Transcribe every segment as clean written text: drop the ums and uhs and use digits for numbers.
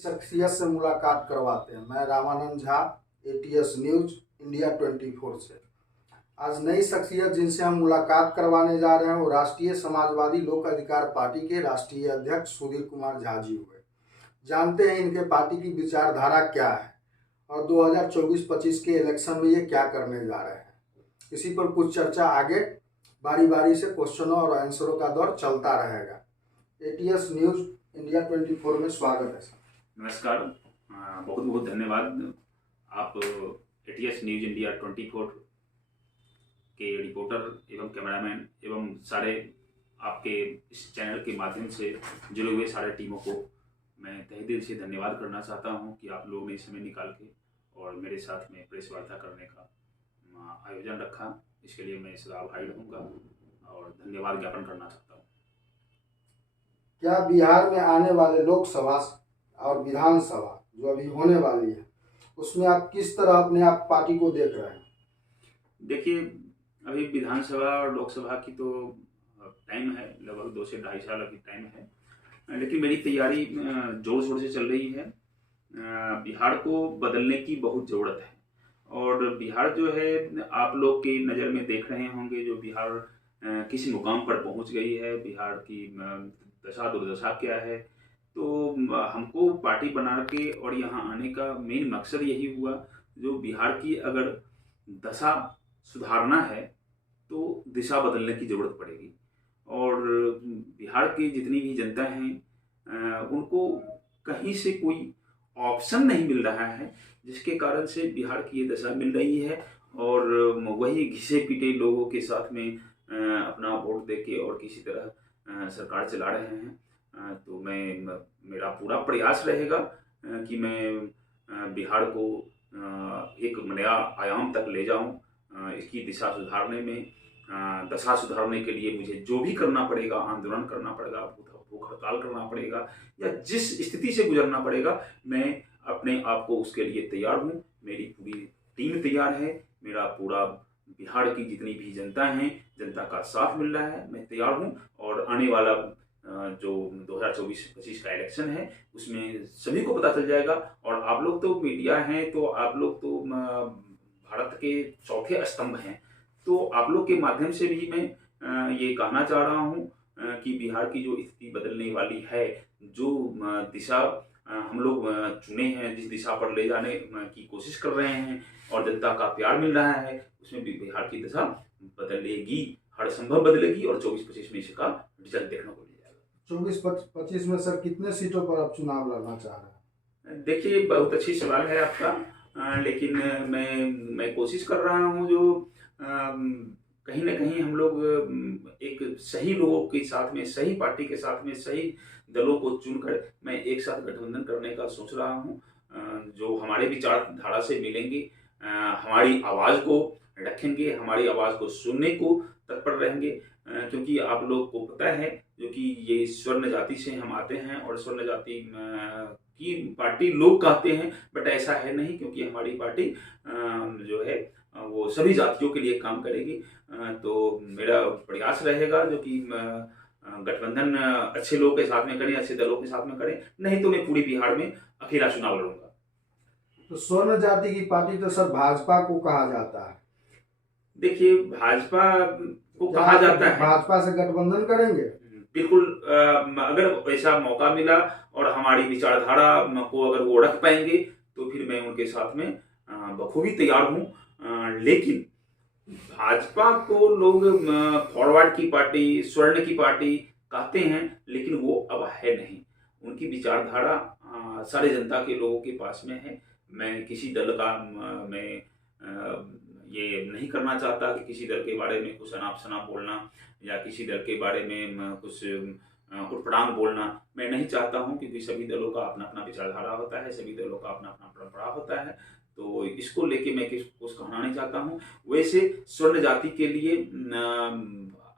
शख्सियत से मुलाकात करवाते हैं। मैं Ramanand Jha, ATS news India 24 से। आज नई शख्सियत जिनसे हम मुलाकात करवाने जा रहे हैं वो राष्ट्रीय समाजवादी लोक अधिकार पार्टी के राष्ट्रीय अध्यक्ष सुधीर कुमार झा जी हुए। जानते हैं इनके पार्टी की विचारधारा क्या है और 2024-25 के इलेक्शन में ये क्या करने जा रहे हैं। इसी पर कुछ चर्चा आगे बारी बारी से क्वेश्चनों और आंसरों का दौर चलता रहेगा। एटीएस न्यूज इंडिया 24 में स्वागत है सर। नमस्कार, बहुत बहुत धन्यवाद। आप एटीएस न्यूज इंडिया 24 के रिपोर्टर एवं कैमरामैन एवं सारे आपके इस चैनल के माध्यम से जुड़े हुए सारे टीमों को मैं तहे दिल से धन्यवाद करना चाहता हूं कि आप लोगों ने समय निकाल के और मेरे साथ में प्रेस वार्ता करने का आयोजन रखा। इसके लिए मैं सदा आभारी रहूँगा और धन्यवाद ज्ञापन करना चाहता हूँ। क्या बिहार में आने वाले लोकसभा और विधानसभा जो अभी होने वाली है उसमें आप किस तरह अपने आप पार्टी को देख रहे हैं? देखिए, अभी विधानसभा और लोकसभा की तो टाइम है, लगभग 2 से 2.5 साल अभी टाइम है, लेकिन मेरी तैयारी जोर शोर से चल रही है। बिहार को बदलने की बहुत ज़रूरत है और बिहार जो है आप लोग की नज़र में देख रहे होंगे जो बिहार किसी मुकाम पर पहुंच गई है, बिहार की दशा दुर्दशा क्या है। तो हमको पार्टी बना के और यहाँ आने का मेन मकसद यही हुआ, जो बिहार की अगर दशा सुधारना है तो दिशा बदलने की ज़रूरत पड़ेगी और बिहार की जितनी भी जनता हैं उनको कहीं से कोई ऑप्शन नहीं मिल रहा है, जिसके कारण से बिहार की ये दशा मिल रही है और वही घिसे पीटे लोगों के साथ में अपना वोट देके और किसी तरह सरकार चला रहे हैं। तो मेरा पूरा प्रयास रहेगा कि मैं बिहार को एक नया आयाम तक ले जाऊं। इसकी दिशा सुधारने में, दशा सुधारने के लिए मुझे जो भी करना पड़ेगा, आंदोलन करना पड़ेगा, भूख हड़ताल करना पड़ेगा या जिस स्थिति से गुजरना पड़ेगा, मैं अपने आप को उसके लिए तैयार हूँ। मेरी पूरी टीम तैयार है, मेरा पूरा बिहार की जितनी भी जनता है, जनता का साथ मिल रहा है, मैं तैयार हूँ और आने वाला जो 2024-25 का इलेक्शन है उसमें सभी को पता चल जाएगा। और आप लोग तो मीडिया हैं, तो आप लोग तो भारत के चौथे स्तंभ हैं, तो आप लोग के माध्यम से भी मैं ये कहना चाह रहा हूँ कि बिहार की जो स्थिति बदलने वाली है, जो दिशा हम लोग चुने हैं, जिस दिशा पर ले जाने की कोशिश कर रहे हैं और जनता का प्यार मिल रहा है, उसमें भी बिहार की दिशा बदलेगी, हर संभव बदलेगी और 24-25 में इसका रिजल्ट देखने को मिल जाएगा। 24-25 में सर कितने सीटों पर आप चुनाव लड़ना चाह रहे हैं? देखिए, बहुत अच्छी सवाल है आपका, लेकिन मैं कोशिश कर रहा हूँ जो कहीं ना कहीं हम लोग एक सही लोगों के साथ में, सही पार्टी के साथ में, सही दलों को चुनकर मैं एक साथ गठबंधन करने का सोच रहा हूँ, जो हमारे विचारधारा से मिलेंगे, हमारी आवाज़ को रखेंगे, हमारी आवाज़ को सुनने को तत्पर रहेंगे। क्योंकि आप लोग को पता है जो कि ये स्वर्ण जाति से हम आते हैं और स्वर्ण जाति की पार्टी लोग कहते हैं, बट ऐसा है नहीं, क्योंकि हमारी पार्टी जो है वो सभी जातियों के लिए काम करेगी। तो मेरा प्रयास रहेगा जो कि गठबंधन अच्छे लोगों के साथ में करें, अच्छे दलों के साथ में करें, नहीं तो मैं पूरी बिहार में अकेला चुनाव लड़ूंगा। तो स्वर्ण जाति की पार्टी तो सर भाजपा को कहा जाता है। देखिए, भाजपा को कहा जाता है, भाजपा से गठबंधन करेंगे? बिल्कुल, अगर ऐसा मौका मिला और हमारी विचारधारा को अगर वो रख पाएंगे तो फिर मैं उनके साथ में बखूबी तैयार हूँ। लेकिन भाजपा को लोग फॉरवर्ड की पार्टी, स्वर्ण की पार्टी कहते हैं, लेकिन वो अब है नहीं। उनकी विचारधारा सारे जनता के लोगों के पास में है। मैं किसी दल का मैं ये नहीं करना चाहता कि किसी दल के बारे में कुछ अनाप शनाप बोलना या किसी दल के बारे में कुछ उटपटांग बोलना मैं नहीं चाहता हूं, क्योंकि सभी दलों का अपना अपना विचारधारा होता है, सभी दलों का अपना अपना परंपरा होता है, तो इसको लेके मैं कुछ कहना नहीं चाहता हूं। वैसे स्वर्ण जाति के लिए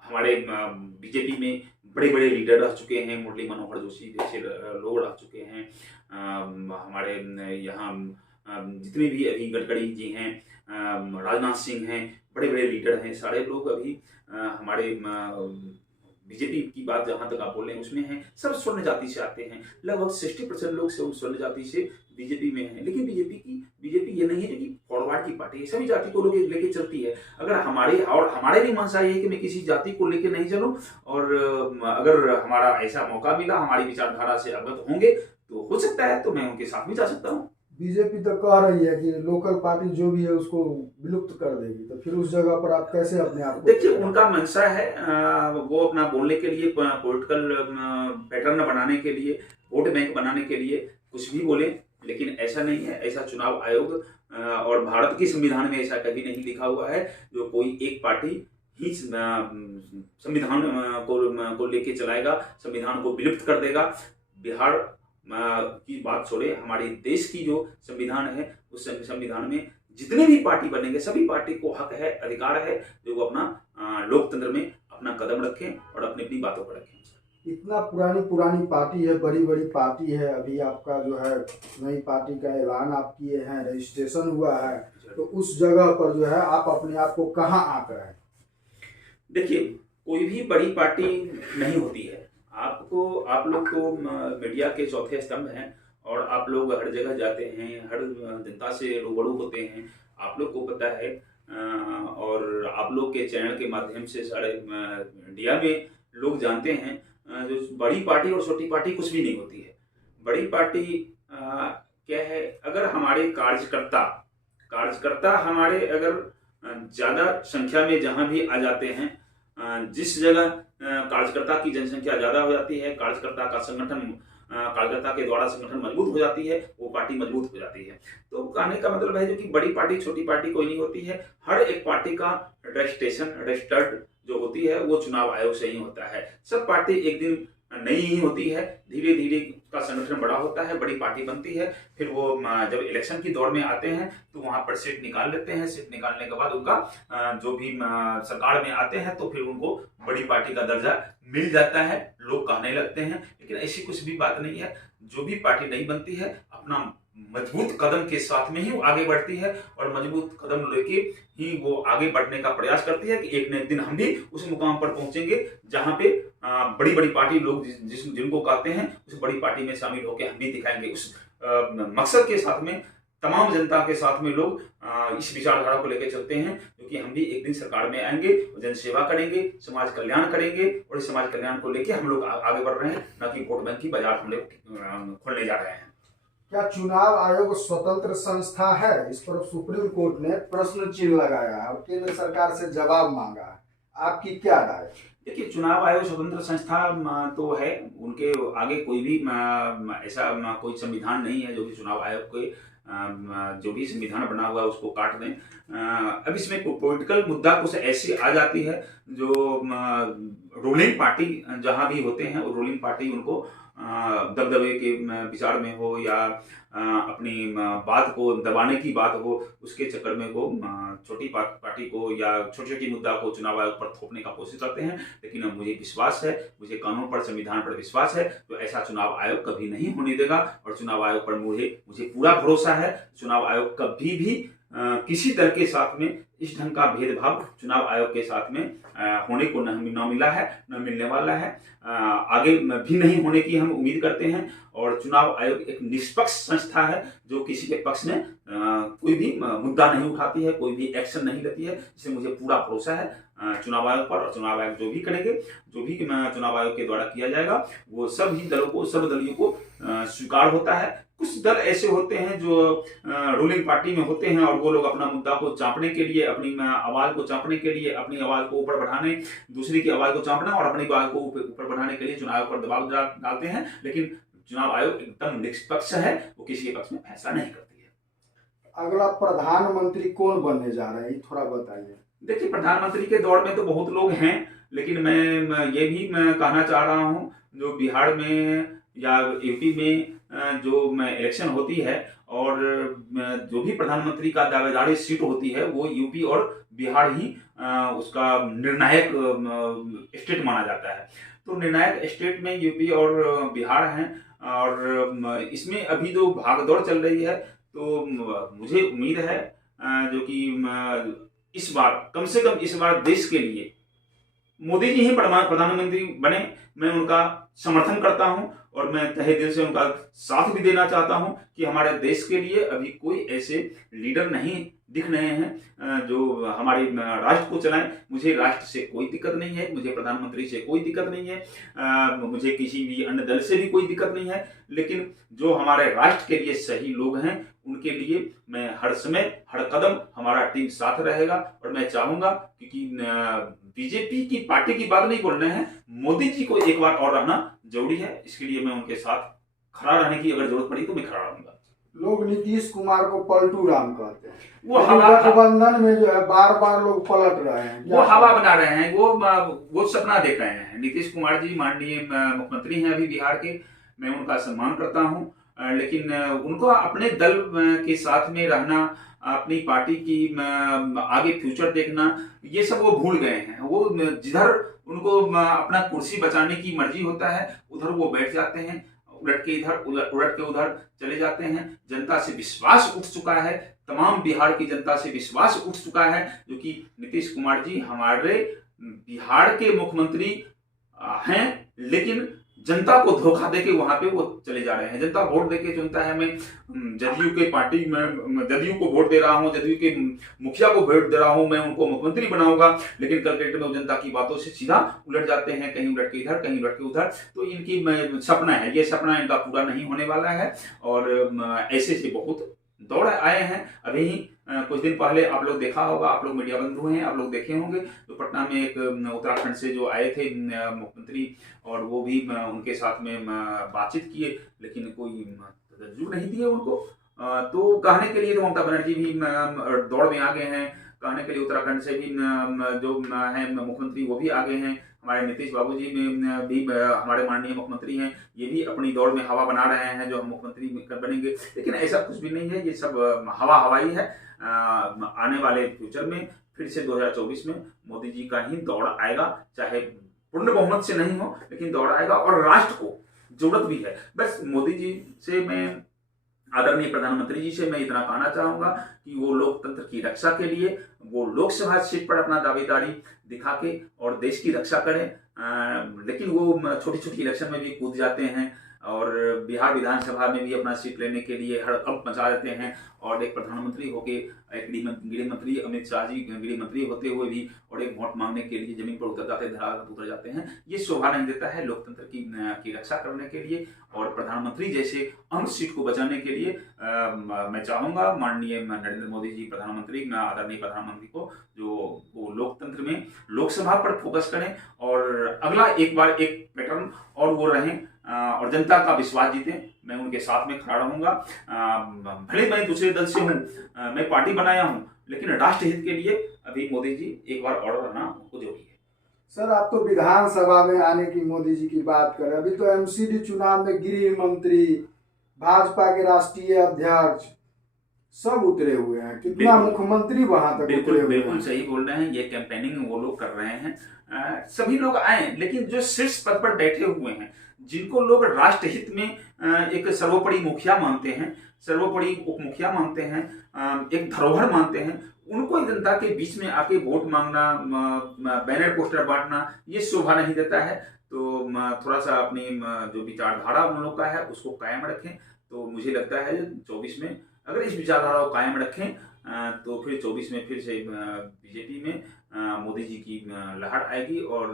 हमारे बीजेपी में बड़े बड़े लीडर रह चुके हैं, मुरली मनोहर जोशी जैसे लोग रह चुके हैं। हमारे यहाँ जितने भी अभी गडकरी जी हैं, राजनाथ सिंह हैं, बड़े बड़े लीडर हैं, सारे लोग अभी हमारे बीजेपी की बात जहां तक आप बोल रहे हैं उसमें है, सब स्वर्ण जाति से आते हैं, लगभग 60% लोग स्वर्ण जाति से बीजेपी में हैं। लेकिन बीजेपी ये नहीं है कि फॉरवर्ड की पार्टी है, सभी जाति को लेके चलती है। अगर हमारे भी मंशा ये है कि मैं किसी जाति को लेके नहीं चलूं, और अगर हमारा ऐसा मौका मिला, हमारी विचारधारा से अवगत होंगे तो हो सकता है तो मैं उनके साथ भी जा सकता हूँ। बीजेपी तो कह रही है कि लोकल पार्टी जो भी है उसको विलुप्त कर देगी, तो फिर उस जगह पर आप कैसे अपने आप को? देखिए, उनका मंशा है, वो अपना बोलने के लिए, पॉलिटिकल पैटर्न बनाने के लिए, वोट बैंक बनाने के लिए कुछ भी बोले, लेकिन ऐसा नहीं है। ऐसा चुनाव आयोग और भारत के संविधान में ऐसा कभी नहीं लिखा हुआ है जो कोई एक पार्टी ही संविधान को लेके चलाएगा, संविधान को विलुप्त कर देगा। बिहार की बात छोड़े, हमारे देश की जो संविधान है उस संविधान में जितने भी पार्टी बनेंगे सभी पार्टी को हक है, अधिकार है जो वो अपना लोकतंत्र में अपना कदम रखें और अपनी अपनी बातों पर रखें। इतना पुरानी पार्टी है, बड़ी पार्टी है, अभी आपका जो है नई पार्टी का ऐलान आप किए हैं, रजिस्ट्रेशन हुआ है, तो उस जगह पर जो है आप अपने आप को कहाँ आकर हैं? देखिए, कोई भी बड़ी पार्टी नहीं होती है। आप लोग तो मीडिया के चौथे स्तंभ हैं और आप लोग हर जगह जाते हैं, हर जनता से रूबरू होते हैं, आप लोग को पता है, और आप लोग के चैनल के माध्यम से सारे इंडिया में लोग जानते हैं, जो बड़ी पार्टी और छोटी पार्टी कुछ भी नहीं होती है। बड़ी पार्टी क्या है, अगर हमारे कार्यकर्ता हमारे अगर ज्यादा संख्या में जहां भी आ जाते हैं, जिस जगह कार्यकर्ता की जनसंख्या ज्यादा हो जाती है, कार्यकर्ता के द्वारा संगठन मजबूत हो जाती है, वो पार्टी मजबूत हो जाती है। तो कहने का मतलब है जो कि बड़ी पार्टी छोटी पार्टी कोई नहीं होती है। हर एक पार्टी का रजिस्टर्ड जो होती है वो चुनाव आयोग से ही होता है। सब पार्टी एक दिन नहीं ही होती है, धीरे धीरे उसका संगठन बड़ा होता है, बड़ी पार्टी बनती है, फिर वो जब इलेक्शन की दौड़ में आते हैं तो वहां पर सीट निकाल लेते हैं। सीट निकालने के बाद उनका जो भी सरकार में आते हैं तो फिर उनको बड़ी पार्टी का दर्जा मिल जाता है, लोग कहने लगते हैं। लेकिन ऐसी कुछ भी बात नहीं है। जो भी पार्टी नहीं बनती है अपना मजबूत कदम के साथ में ही वो आगे बढ़ती है और मजबूत कदम लेके ही वो आगे बढ़ने का प्रयास करती है कि एक न एक दिन हम भी उस मुकाम पर पहुंचेंगे जहां पे बड़ी पार्टी लोग जिनको कहते हैं उस बड़ी पार्टी में शामिल होकर हम भी दिखाएंगे। उस मकसद के साथ में तमाम जनता के साथ में लोग इस विचारधारा को लेकर चलते हैं, क्योंकि हम भी एक दिन सरकार में आएंगे, जनसेवा करेंगे, समाज कल्याण करेंगे, और इस समाज कल्याण को लेकर हम लोग आगे बढ़ रहे हैं, न कि वोट बैंक की बाजार हम लोग खोलने जा रहे हैं। क्या चुनाव आयोग स्वतंत्र संस्था है? इस पर सुप्रीम कोर्ट ने प्रश्न चिन्ह लगाया है और केंद्र सरकार से जवाब मांगा है, आपकी क्या राय? देखिए, चुनाव आयोग स्वतंत्र संस्था तो है, उनके आगे कोई भी ऐसा कोई संविधान नहीं है जो कि चुनाव आयोग के जो भी संविधान बना हुआ है उसको काट दें। अब इसमें पॉलिटिकल मुद्दा कुछ ऐसी आ जाती है जो रूलिंग पार्टी जहां भी होते हैं वो रूलिंग पार्टी उनको दबदबे के विचार में हो या अपनी बात को दबाने की बात हो, उसके चक्कर में वो छोटी पार्टी को या छोटी मुद्दा को चुनाव आयोग पर थोपने का कोशिश करते हैं। लेकिन अब मुझे विश्वास है, मुझे कानून पर, संविधान पर विश्वास है, तो ऐसा चुनाव आयोग कभी नहीं होने देगा। और चुनाव आयोग पर मुझे पूरा भरोसा है। चुनाव आयोग कभी भी किसी तरह के साथ में इस ढंग का भेदभाव चुनाव आयोग के साथ में होने को न मिला है, न मिलने वाला है, आगे भी नहीं होने की हम उम्मीद करते हैं। और चुनाव आयोग एक निष्पक्ष संस्था है जो किसी के पक्ष में कोई भी मुद्दा नहीं उठाती है, कोई भी एक्शन नहीं लेती है, इससे मुझे पूरा भरोसा है चुनाव आयोग पर। और चुनाव आयोग जो भी करेंगे, जो भी चुनाव आयोग के द्वारा किया जाएगा, वो सभी दलों को, सर्वदलीय को स्वीकार होता है। कुछ दल ऐसे होते हैं जो रूलिंग पार्टी में होते हैं और वो लोग अपना मुद्दा को चापने के लिए, अपनी आवाज को चापने के लिए, अपनी आवाज को ऊपर बढ़ाने, दूसरी की आवाज को चापना और अपनी आवाज को ऊपर बढ़ाने के लिए चुनाव पर दबाव डालते हैं। लेकिन चुनाव आयोग एकदम निष्पक्ष है, वो किसी के पक्ष में फैसला नहीं करती है। अगला प्रधानमंत्री कौन बनने जा रहा है, थोड़ा बताइए। देखिए, प्रधानमंत्री के दौर में तो बहुत लोग हैं, लेकिन मैं ये भी कहना चाह रहा हूँ, जो बिहार में या यूपी में जो इलेक्शन होती है और जो भी प्रधानमंत्री का दावेदारी सीट होती है वो यूपी और बिहार ही उसका निर्णायक स्टेट माना जाता है। तो निर्णायक स्टेट में यूपी और बिहार हैं और इसमें अभी जो भागदौड़ चल रही है, तो मुझे उम्मीद है जो कि इस बार कम से कम इस बार देश के लिए मोदी जी ही प्रधानमंत्री बने, मैं उनका समर्थन करता हूं और मैं तहे दिल से उनका साथ भी देना चाहता हूं कि हमारे देश के लिए अभी कोई ऐसे लीडर नहीं दिख रहे हैं जो हमारे राष्ट्र को चलाएं। मुझे राष्ट्र से कोई दिक्कत नहीं है, मुझे प्रधानमंत्री से कोई दिक्कत नहीं है, मुझे किसी भी अन्य दल से भी कोई दिक्कत नहीं है, लेकिन जो हमारे राष्ट्र के लिए सही लोग हैं उनके लिए मैं हर समय हर कदम हमारा टीम साथ रहेगा। और मैं चाहूंगा, क्योंकि बीजेपी की पार्टी की बात नहीं बोल रहे हैं, मोदी जी को एक बार और रहना जरूरी है, इसके लिए मैं उनके साथ खड़ा रहने की अगर जरूरत पड़ी तो मैं खड़ा रहूंगा। लोग नीतीश कुमार को पलटू राम कहते हैं, वो हवा गठबंधन में जो है बार बार लोग पलट रहे हैं, वो हवा बना रहे हैं, वो सपना देख रहे हैं। नीतीश कुमार जी माननीय मुख्यमंत्री हैं अभी बिहार के, मैं उनका सम्मान करता हूं, लेकिन उनको अपने दल के साथ में रहना, अपनी पार्टी की आगे फ्यूचर देखना, ये सब वो भूल गए हैं। वो जिधर उनको अपना कुर्सी बचाने की मर्जी होता है उधर वो बैठ जाते हैं, उलट के इधर उलट के उधर चले जाते हैं। जनता से विश्वास उठ चुका है, तमाम बिहार की जनता से विश्वास उठ चुका है, जो कि नीतीश कुमार जी हमारे बिहार के मुख्यमंत्री हैं, लेकिन जनता को धोखा देके वहां पे वो चले जा रहे हैं। जनता वोट देके चुनता है, मैं जदयू के पार्टी में जदयू को वोट दे रहा हूं, जदयू के मुखिया को वोट दे रहा हूं, मैं उनको मुख्यमंत्री बनाऊंगा, लेकिन कल के में जनता की बातों से सीधा उलट जाते हैं, कहीं उलट के इधर कहीं उलट के उधर। तो इनकी सपना है, ये सपना इनका पूरा नहीं होने वाला है। और ऐसे से बहुत दौड़ आए हैं। अभी कुछ दिन पहले आप लोग देखा होगा, आप लोग मीडिया बंधु हैं, आप लोग देखे होंगे, तो पटना में एक उत्तराखंड से जो आए थे मुख्यमंत्री, और वो भी उनके साथ में बातचीत किए, लेकिन कोई तवज्जो नहीं दिए उनको। तो कहने के लिए तो ममता बनर्जी भी दौड़ में आ गए हैं, कहने के लिए उत्तराखंड से भी जो है मुख्यमंत्री वो भी आ गए हैं, हमारे नीतीश बाबू जी में भी हमारे माननीय मुख्यमंत्री हैं, ये भी अपनी दौड़ में हवा बना रहे हैं जो हम मुख्यमंत्री बनेंगे, लेकिन ऐसा कुछ भी नहीं है। ये सब हवा हवाई है। आने वाले फ्यूचर में फिर से 2024 में मोदी जी का ही दौड़ आएगा, चाहे पूर्ण बहुमत से नहीं हो, लेकिन दौड़ आएगा। और राष्ट्र को जरूरत भी है। बस मोदी जी से मैं, आदरणीय प्रधानमंत्री जी से मैं इतना कहना चाहूंगा कि वो लोकतंत्र की रक्षा के लिए वो लोकसभा सीट पर अपना दावेदारी दिखा के और देश की रक्षा करें, लेकिन वो छोटी छोटी इलेक्शन में भी कूद जाते हैं और बिहार विधानसभा में भी अपना सीट लेने के लिए हड़कंप मचा देते हैं। और एक प्रधानमंत्री होके, एक गृह मंत्री अमित शाह जी गृह मंत्री होते हुए भी, और एक वोट मांगने के लिए जमीन पर उतर जाते, धरातल पर उतर जाते हैं। ये शोभा नहीं देता है लोकतंत्र की रक्षा करने के लिए और प्रधानमंत्री जैसे अहम सीट को बचाने के लिए। मैं चाहूंगा माननीय नरेंद्र मोदी जी प्रधानमंत्री, आदरणीय प्रधानमंत्री को, जो वो लोकतंत्र में लोकसभा पर फोकस करें और अगला एक बार एक पैटर्न और वो रहें और जनता का विश्वास जीतें। मैं उनके साथ में खड़ा रहूंगा। भले मैं दूसरे दल से हूं, मैं पार्टी बनाया हूं, लेकिन राष्ट्र हित के लिए अभी मोदी जी एक बार और रहना उनको जरूरी है। सर, आप तो विधानसभा में आने की मोदी जी की बात करें, अभी तो एमसीडी चुनाव में गृह मंत्री, भाजपा के राष्ट्रीय अध्यक्ष सब उतरे हुए हैं, कितना मुख्यमंत्री वहां तक उतरे हुए हैं। बिल्कुल सही बोल रहे हैं, ये कैंपेनिंग वो लोग कर रहे हैं। सभी लोग आए, लेकिन जो शीर्ष पद पर बैठे हुए हैं, जिनको लोग राष्ट्र हित में एक सर्वोपरि मुखिया मानते हैं, सर्वोपरि उप मुखिया मानते हैं, एक धरोहर मानते हैं, उनको जनता के बीच में आके वोट मांगना, बैनर पोस्टर बांटना, ये शोभा नहीं देता है। तो थोड़ा सा अपनी जो विचारधारा उन लोग का है उसको कायम रखें। तो मुझे लगता है 24 में अगर इस विचारधारा को कायम रखें तो फिर 24 में फिर से बीजेपी में मोदी जी की लहर आएगी और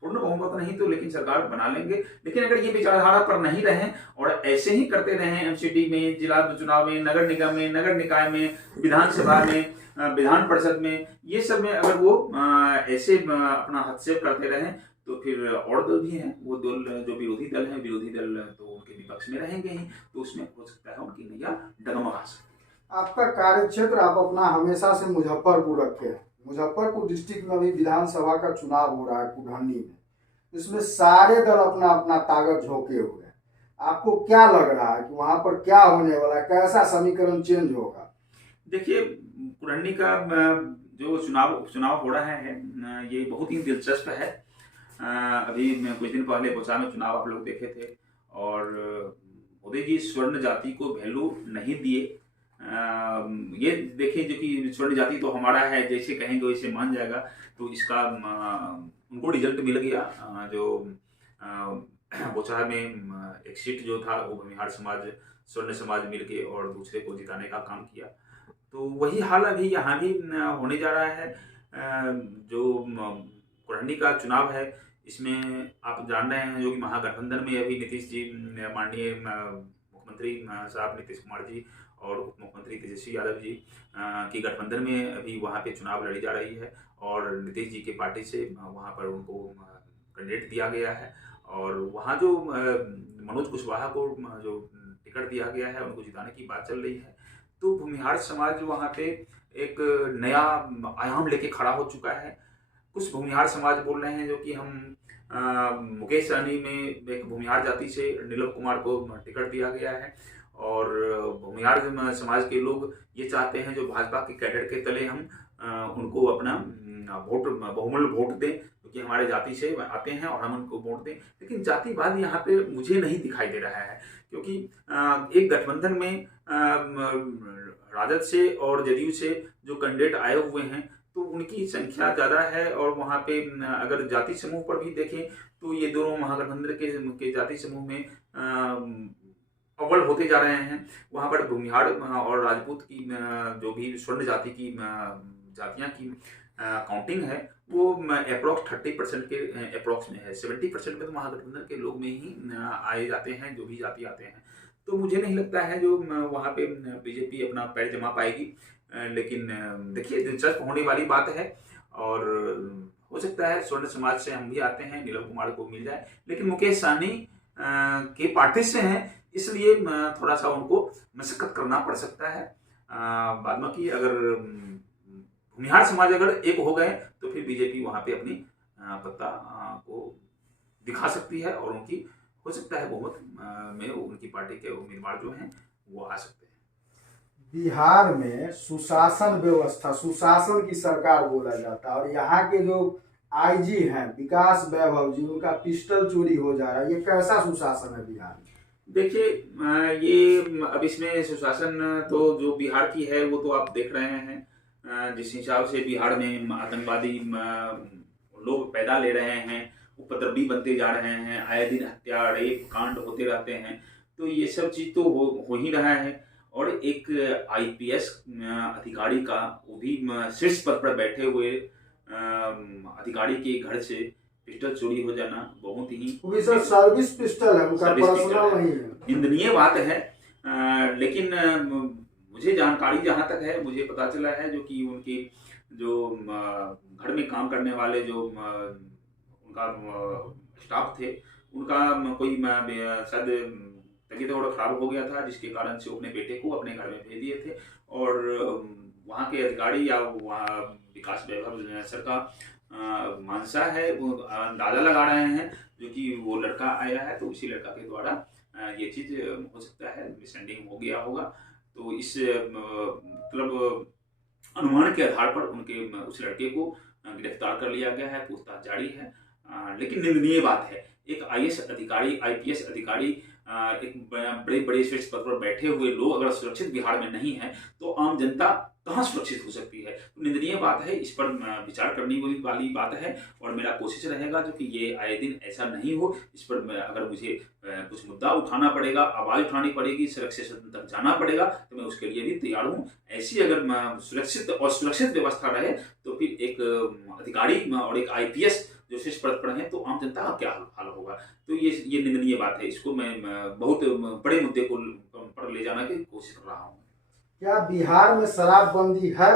पूर्ण बहुमत नहीं तो लेकिन सरकार बना लेंगे। लेकिन अगर ये विचारधारा पर नहीं रहें और ऐसे ही करते रहें, एमसीडी में, जिला चुनाव में, नगर निगम में, नगर निकाय में, विधानसभा में, विधान परिषद में, ये सब में अगर वो ऐसे अपना हस्तक्षेप करते रहें तो फिर और दल भी हैं, वो दल जो विरोधी दल हैं, विरोधी दल तो उनके विपक्ष में रहेंगे ही, तो उसमें हो सकता है उनकी नैया डगमगा सकती है। आपका कार्य क्षेत्र आप अपना हमेशा से मुजफ्फरपुर रखे हैं। मुजफ्फरपुर डिस्ट्रिक्ट में अभी विधानसभा का चुनाव हो रहा है कुढ़नी में, इसमें सारे दल अपना अपना ताकत झोंके हुए हैं। आपको क्या लग रहा है कि वहां पर क्या होने वाला है, कैसा समीकरण चेंज होगा? देखिए, कुढ़नी का जो उपचुनाव हो रहा है ये बहुत ही दिलचस्प है। अभी कुछ दिन पहले बोचा में चुनाव आप लोग देखे थे और मोदी जी स्वर्ण जाति को वैल्यू नहीं दिए, ये देखिए जो कि स्वर्ण जाति तो हमारा है, जैसे कहेंगे वैसे मान जाएगा। तो इसका उनको रिजल्ट मिल गया। जो बोचहा में एक सीट जो था वो भूमिहार समाज स्वर्ण समाज मिलके और दूसरे को जिताने का काम किया। तो वही हाल अभी यहाँ भी होने जा रहा है। जो कुरहनी का चुनाव है, इसमें आप जान रहे हैं जो कि महागठबंधन में अभी नीतीश जी, माननीय मुख्यमंत्री साहब नीतीश कुमार जी और उप मुख्यमंत्री तेजस्वी यादव जी की गठबंधन में अभी वहाँ पे चुनाव लड़ी जा रही है। और नीतीश जी की पार्टी से वहाँ पर उनको कैंडिडेट दिया गया है। और वहाँ जो मनोज कुशवाहा को जो टिकट दिया गया है उनको जिताने की बात चल रही है। तो भूमिहार समाज वहाँ पे एक नया आयाम लेके खड़ा हो चुका है। कुछ भूमिहार समाज बोल रहे हैं जो कि हम मुकेश सहनी में एक भूमिहार जाति से नीलम कुमार को टिकट दिया गया है। और भूमिहार समाज के लोग ये चाहते हैं जो भाजपा के कैडर के तले हम उनको अपना वोट बहुमूल्य वोट दें, क्योंकि हमारे जाति से आते हैं और हम उनको वोट दें। लेकिन जातिवाद यहाँ पे मुझे नहीं दिखाई दे रहा है, क्योंकि एक गठबंधन में राजद से और जदयू से जो कैंडिडेट आए हुए हैं तो उनकी संख्या ज़्यादा है। और वहाँ पे अगर जाति समूह पर भी देखें तो ये दोनों महागठबंधन के जाति समूह में अव्वल होते जा रहे हैं। वहाँ पर भूमिहार और राजपूत की जो भी स्वर्ण जाति की जातियाँ की काउंटिंग है वो अप्रॉक्स 30% के अप्रॉक्स में है। 70% में तो महागठबंधन के लोग में ही आए जाते हैं, जो भी जाति आते हैं। तो मुझे नहीं लगता है जो वहाँ पे बीजेपी अपना पैर जमा पाएगी। लेकिन देखिए दिलचस्प होने वाली बात है। और हो सकता है स्वर्ण समाज से हम भी आते हैं, नीलम कुमार को मिल जाए। लेकिन मुकेश सहनी के पार्टी से हैं, इसलिए थोड़ा सा उनको मशक्कत करना पड़ सकता है। बाद में कि अगर भूमिहार समाज अगर एक हो गए तो फिर बीजेपी वहाँ पे अपनी सत्ता को दिखा सकती है और उनकी हो सकता है बहुमत में उनकी पार्टी के उम्मीदवार जो हैं वो आ सकते हैं। बिहार में सुशासन व्यवस्था, सुशासन की सरकार बोला जाता है, और यहाँ के जो आईजी हैं विकास वैभव जी, उनका पिस्टल चोरी हो जा रहा है। ये कैसा सुशासन है बिहार में? देखिए ये अब इसमें सुशासन तो जो बिहार की है वो तो आप देख रहे हैं। जिस हिसाब से बिहार में आतंकवादी लोग पैदा ले रहे हैं, उपद्रवी बनते जा रहे हैं, आए दिन हत्या रेप कांड होते रहते हैं। तो ये सब चीज़ तो हो ही रहा है। और एक आईपीएस अधिकारी का, वो भी शीर्ष पद पर बैठे हुए अधिकारी के घर से पिस्टल चोरी हो जाना बहुत ही सर्विस पिस्टल है, उनका पर्सनल नहीं है, निंदनीय बात है। लेकिन मुझे जानकारी जहाँ तक है, मुझे पता चला है जो कि उनकी जो घर में काम करने वाले जो उनका स्टाफ थे, उनका कोई शायद तबीयत थोड़ा खराब हो गया था, जिसके कारण से अपने बेटे को अपने घर में भेज दिए थे। और वहाँ के अधिकारी या वहाँ विकास वैभव सर का मानसा है, वो अंदाजा लगा रहे हैं जो कि वो लड़का आया है, तो उसी लड़का के द्वारा ये चीज़ हो सकता है मिसअंडरस्टैंडिंग हो गया होगा। तो इस मतलब अनुमान के आधार पर उनके उस लड़के को गिरफ्तार कर लिया गया है, पूछताछ जारी है। लेकिन निंदनीय बात है, एक आईपीएस अधिकारी एक बड़े बड़े शीर्ष पद पर बैठे हुए लोग अगर सुरक्षित बिहार में नहीं है तो आम जनता कहाँ सुरक्षित हो सकती है। तो निंदनीय बात है, इस पर विचार करने वाली बात है। और मेरा कोशिश रहेगा जो कि ये आए दिन ऐसा नहीं हो। इस पर अगर मुझे कुछ मुद्दा उठाना पड़ेगा, आवाज़ उठानी पड़ेगी, सुरक्षित तक जाना पड़ेगा, तो मैं उसके लिए भी तैयार हूँ। ऐसी अगर सुरक्षित व्यवस्था रहे तो फिर एक अधिकारी और एक आईपीएस जो शीर्ष पद पर हैं तो आम जनता का क्या हाल होगा। तो ये निंदनीय बात है। इसको मैं बहुत बड़े मुद्दे को पर ले जाने की कोशिश कर रहा हूँ। क्या बिहार में शराबबंदी है?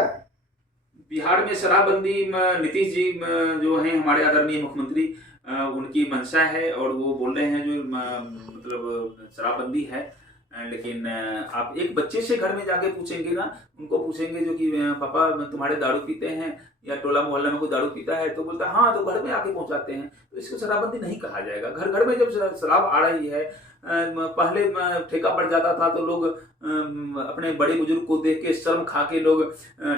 बिहार में शराबबंदी नीतीश जी जो हैं हमारे आदरणीय मुख्यमंत्री, उनकी मंशा है और वो बोल रहे हैं जो मतलब शराबबंदी है। लेकिन आप एक बच्चे से घर में जाके पूछेंगे ना, उनको पूछेंगे जो कि पापा तुम्हारे दारू पीते हैं या टोला मोहल्ला में कोई दारू पीता है, तो बोलता है हाँ, तो घर में आके पहुंचाते हैं। तो इसको शराबबंदी नहीं कहा जाएगा। घर घर में जब शराब आ रही है, पहले ठेका पड़ जाता था तो लोग अपने बड़े बुजुर्ग को देख के शर्म खा के लोग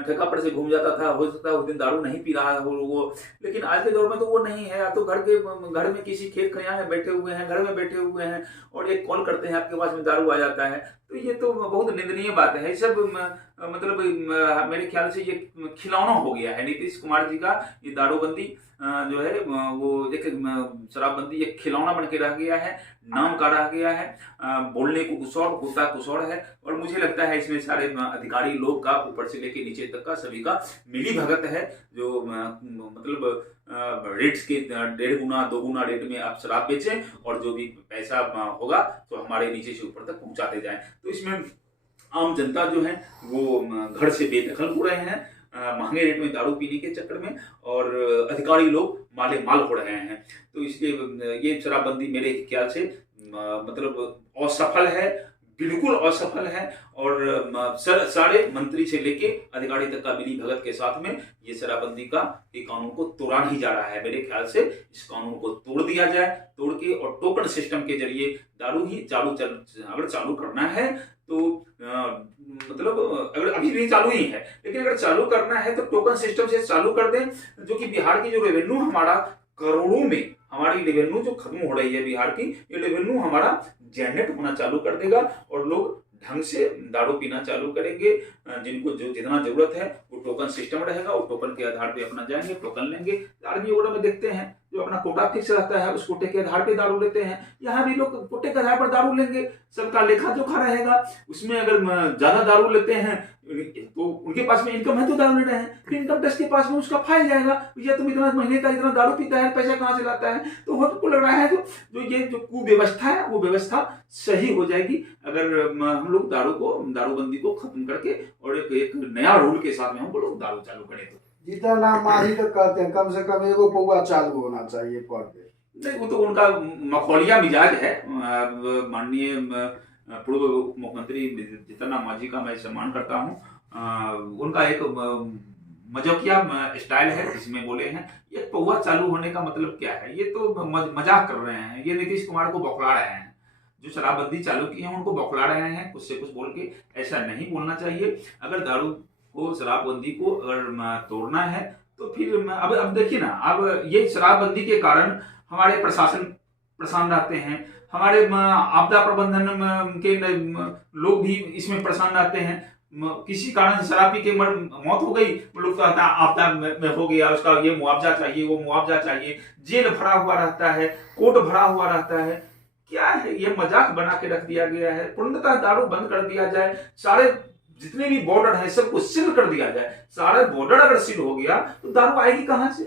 ठेका पर से घूम जाता था। हो सकता है उस दिन दारू नहीं पी रहा हो वो, लेकिन आज के दौर में तो वो नहीं है। आप तो घर में किसी खेत खलिहान में बैठे हुए हैं, घर में बैठे हुए हैं और एक कॉल करते हैं, आपके पास में दारू आ जाता है। तो तो ये तो बहुत निंदनीय बात है। सब मतलब मेरे ख्याल से ये खिलौना हो गया है नीतीश कुमार जी का। ये दारूबंदी जो है वो एक शराबबंदी एक खिलौना बन के रह गया है, नाम का रह गया है। बोलने को कुछ और, होता कुछ और है। और मुझे लगता है इसमें सारे अधिकारी लोग का ऊपर से लेके नीचे तक का सभी का मिली भगत है, जो मतलब रेट्स के 1.5 गुना 2 गुना रेट में आप शराब बेचें और जो भी पैसा होगा तो हमारे नीचे से ऊपर तक पहुंचाते जाएं। तो इसमें आम जनता जो है वो घर से बेदखल हो रहे हैं महंगे रेट में दारू पीने के चक्कर में, और अधिकारी लोग माले माल हो रहे हैं। तो इसलिए ये शराबबंदी मेरे ख्याल से मतलब असफल है, बिल्कुल असफल है। और सारे मंत्री से लेके अधिकारी तक का मिली भगत के साथ में ये शराबबंदी का कानून को तोड़ा नहीं जा रहा है। मेरे ख्याल से इस कानून को तोड़ दिया जाए, तोड़ के और टोकन सिस्टम के जरिए दारू ही अगर चालू करना है तो मतलब अगर अभी नहीं चालू ही है, लेकिन अगर चालू करना है तो टोकन सिस्टम से चालू कर दें, जो कि बिहार की जो रेवेन्यू हमारा करोड़ों में, हमारी रेवेन्यू जो खत्म हो रही है बिहार की, ये रेवेन्यू हमारा जनरेट होना चालू कर देगा और लोग ढंग से दारू पीना चालू करेंगे। जिनको जो जितना जरूरत है वो टोकन सिस्टम रहेगा, वो टोकन के आधार पे अपना जाएंगे, टोकन लेंगे। आर्मी वगैरह में देखते हैं जो अपना कोटा फिक्स रहता है, उस कोटे के आधार पे दारू लेते हैं। यहाँ भी लोग कोटे के आधार पर दारू लेंगे, सबका लेखा जोखा रहेगा। उसमें अगर ज्यादा दारू लेते हैं तो उनके पास में इनकम है तो दारू ले रहे हैं, फिर इनकम टैक्स के पास में उसका फाइन जाएगा, भैया तुम इतना महीने का इतना दारू पीता है, पैसा कहाँ से लाता है। तो हमको लग रहा है जो ये जो कुव्यवस्था है वो व्यवस्था सही हो जाएगी अगर हम लोग दारूबंदी को खत्म करके और एक नया रूल के साथ में हम लोग दारू चालू करें। तो जितना नाम माही तक कहते हैं, कम से कम एगो पौवा चालू होना चाहिए पर डे। नहीं, वो तो उनका मखौलिया मिजाज है। माननीय पूर्व मुख्यमंत्री जीतन राम मांझी का मैं सम्मान करता हूँ। उनका एक मजाकिया स्टाइल है जिसमें बोले हैं ये पौवा चालू होने का मतलब क्या है। ये तो मजाक कर रहे हैं, ये नीतीश कुमार को बौखला रहे हैं। जो शराबबंदी चालू की है उनको बौखला रहे हैं कुछ से कुछ बोल के। ऐसा नहीं बोलना चाहिए। अगर दारू को, शराबबंदी को अगर तोड़ना है तो फिर अब देखिए ना, अब ये शराबबंदी के कारण हमारे प्रशासन परेशान रहते हैं, हमारे आपदा प्रबंधन के लोग भी इसमें परेशान रहते हैं। किसी कारण से शराब पी के मौत हो गई, लोग कहता है आपदा में हो गया, उसका ये मुआवजा चाहिए, वो मुआवजा चाहिए। जेल भरा हुआ रहता है, कोर्ट भरा हुआ रहता है। क्या है ये मजाक बना के रख दिया गया है। पूर्णतः दारू बंद कर दिया जाए, सारे जितने भी बॉर्डर है सबको सील कर दिया जाए। सारे बॉर्डर अगर सील हो गया तो दारू आएगी कहां से।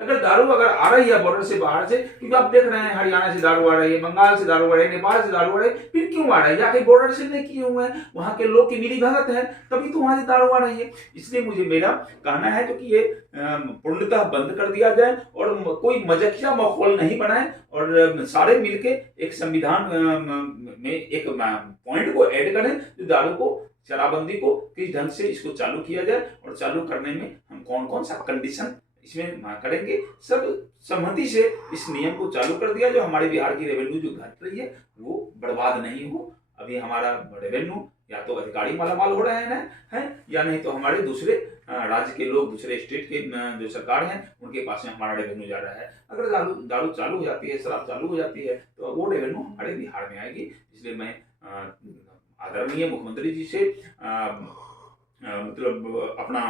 अगर दारू अगर आ रही है बॉर्डर से बाहर से, क्योंकि आप देख रहे हैं हरियाणा से दारू आ रही है, बंगाल से दारू आ रही है, नेपाल से दारू आ रही है, फिर क्यों आ रही है। जाके बॉर्डर से नहीं किए हुए हैं, वहां के लोग की मिली भगत है, तभी तो वहां से दारू आ रही है। इसलिए मुझे मेरा कहना है कि ये पूर्णतः बंद कर दिया जाए और कोई मजाकिया माहौल नहीं बनाए, और सारे मिलके एक संविधान में एक पॉइंट को ऐड करें जो दारू को, शराबबंदी को किस ढंग से इसको चालू किया जाए, और चालू करने में हम कौन कौन सा कंडीशन इसमें करेंगे। सब सहमति से इस नियम को चालू कर दिया, जो हमारे बिहार की रेवेन्यू जो घट रही है वो बर्बाद नहीं हो। अभी हमारा रेवेन्यू या तो अधिकारी मालामाल हो रहे हैं या नहीं तो हमारे दूसरे राज्य के लोग, दूसरे स्टेट के जो सरकार हैं उनके पास में हमारा रेवेन्यू जा रहा है। अगर दारू चालू हो जाती है, शराब चालू हो जाती है तो वो रेवेन्यू हमारे बिहार में आएगी। इसलिए मैं आदरणीय मुख्यमंत्री जी से मतलब अपना